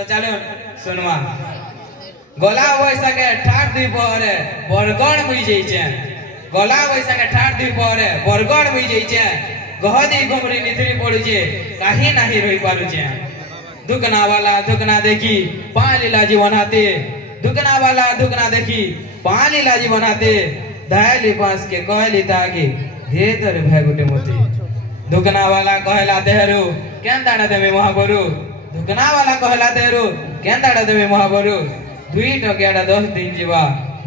चलो सुनवा गला वैसा के ठाट दुई पहरे बरगड़ मुई जइचे गला वैसा के ठाट दुई पहरे बरगड़ मुई जइचे गहदी घमरी निथरी पड़ुचे काही नाही रही पारुचे दुकना वाला दुकना देखी पालीला जीवन हाते दुकना वाला दुकना देखी पालीला जीवन हाते धायली पास के कहली तागे हे तोरे भाई गुटे मोती दुकना वाला कहला देहरू केंदाडा देवे महाबरू दुकना वाला कहला देहरू केंदाडा देवे महाबरू 2 टकियाडा 10 दिन जीवा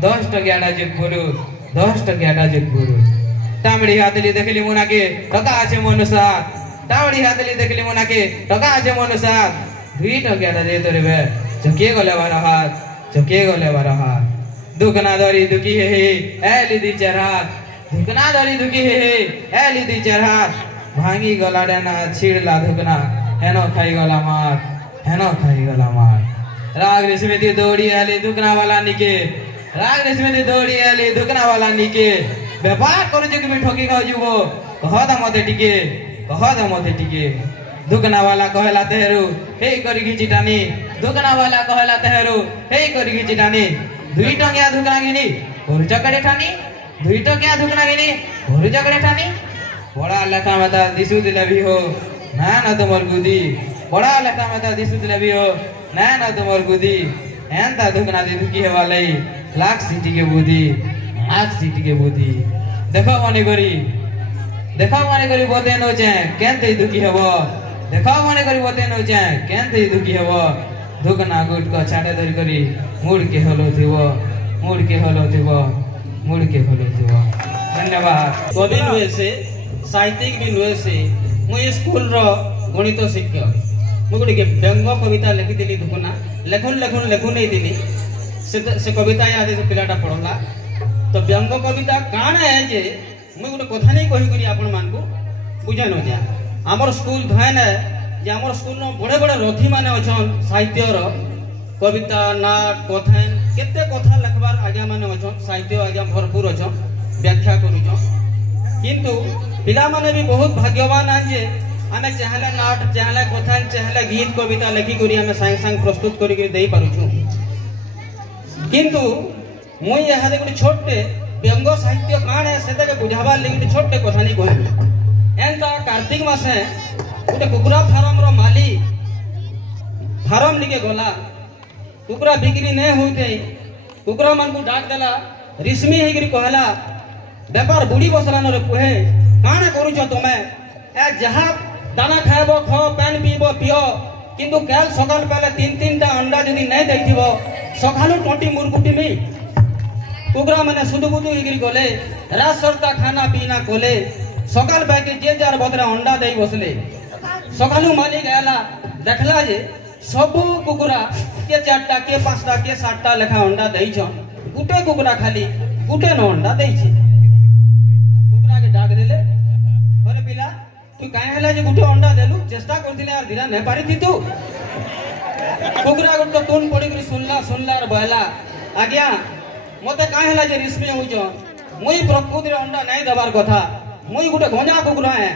10 टकियाडा जुगुरु 10 टकियाडा जुगुरु तामड़ी हातली देखली मुनाके टका आछे मनुसा तामड़ी हातली देखली मुनाके टका आछे मनुसा 2 टकियाडा दे तोरे बे चके गले बारा हाथ दुकना धरी दुखी हे एली दी चरहात दुकना धरी दुखी हे एली दी चरहात भांगी गलाडा ना छिड़ला दुकना हेनो खाई गला मार राग रेशमी दौड़ी आली दुकना वाला निके राग रेशमी दौड़ी आली दुकना वाला निके व्यापार करू जे कि ठोकी खाऊ जुबो कहदा मते टिके दुकना वाला कहला तेहरू हे करी घिची टानी दुकना वाला कहला तेहरू हे करी घिची टानी 2 टकिया दुकना गिनी होरु जगड़े ठानी 2 टकिया दुकना गिनी होरु जगड़े ठानी बड़ा लेखा में ता दिसु दिले भी हो ना तुमर गुदी बड़ा लेखा में ता दिसु दिले भी हो ना तुमर गुदी एंता दुकना दी दुखी है वाले लाख सिटी के बुद्धि देखो मने करी बोते न चे केनते दुखी हेबो देखो मने करी बोते न चे केनते दुखी हेबो दुकना गुट को छाटे धरि करी मुड़ के हलो थिबो धन्यवाद कवि नुहे से साहित्यिक भी नुहे से मुझे स्कूल रो गणित शिक्षक मुझे व्यंग कविता लिखी दुकना लेखुन नहीं दिली से कविता याद से पिलाटा पढ़ला तो व्यंग कविता काण है जे मुझे गोटे कथा नहीं कही करी आपण मान को बुझा न जा हमर स्कूल धैन है जे हमर स्कूल नो बड़े बड़े रथी माने अछन साहित्य रो कविता नाट कथन केते कथा लिखबार आज्ञा माने अछन साहित्य आज्ञा भरपूर अछन व्याख्या करूछन किंतु पिला माने भी बहुत भाग्यवान है जे आमे चाहले नाट चाहले कथन चाहले गीत कविता लिखि करी आमे संग संग प्रस्तुत करी के देई पारुछु किंतु मुई यहा दे गोटे छोटे व्यंग साहित्य काण है सेते के बुझाबार लागि गोटे छोटे कथा नहीं कहबी एंता कार्तिक मासे गोटे कुकुरा फार्म रो माली फार्म लिके गला कुकुरा बिक्री नहीं होते कुकुरा मान को डाक देला रिश्मी हे गिरी कहला व्यापार बुड़ी बसलान रे पुहे काण करूछ तुमे ए जहा दाना खाइबो खाओ पानी पीबो पियो किंतु काल सकाल पहले 3 टा अंडा जदी नहीं दैथिबो सकालु टोटी मुरकुटी में कुकुरा माने सुदुबुदु हिगिरी गले रात सरता खाना पीना कोले सकाल बाकी जे जार बदरा अंडा देई बसले सकालु मालिक आला देखला जे सब कुकुरा के 4टा के 5टा के 7टा लेखा अंडा देई छ गुटे कुकुरा खाली गुटे न अंडा देई छ कुकुरा के डाक देले अरे पिला तू काहे हला जे गुटे अंडा देलु चेष्टा करथिले यार दिला नै पारी थी तू कुकुरा गुटे टोन पड़ी के सुनला और बहला आज्ञा मते काहे हला जे रिश्मी होई छ मुई प्रकृति रे अंडा नै देबार कथा मुई गुटे गंजा कुकुरा है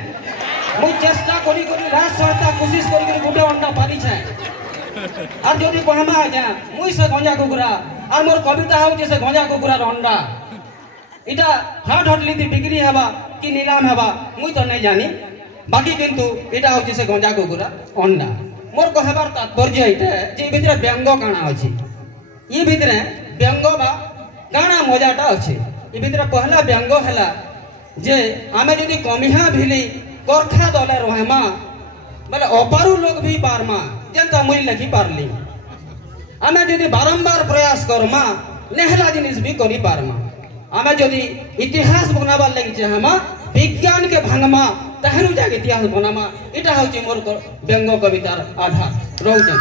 मुई चेष्टा करी रात सरता कोशिश करी गुटे अंडा पारी छै और जदि कहमा आज्ञा मुई से गंजा कुकुरा और मोर कविता हो जे से गंजा कुकुरा रो अंडा इटा हाट हटली थी बिक्री हेबा कि नीलाम हेबा मुई तो नहीं जानी बाकी किंतु इटा हो जे से गंजा कुकुरा अंडा मोर कहबार तात्पर्य इटा जे भितरे व्यंग काना अछि ई भितरे व्यंग बा काना मजाटा अछि ई भितरे पहला व्यंग हला जे आमे जदि कमिहा भिली करखा दले रहमा बोले अपारू लोग भी पारमा जनता मुई लिखि पारली आमे जदि बारंबार प्रयास करमा नेहला जिनिस भी करी पारमा आमे जदि इतिहास बनाबार लागि चाहमा विज्ञान के भांगमा तहनु जाके इतिहास बनामा इटा होची मोर व्यंग कवितार आधार रहउछन।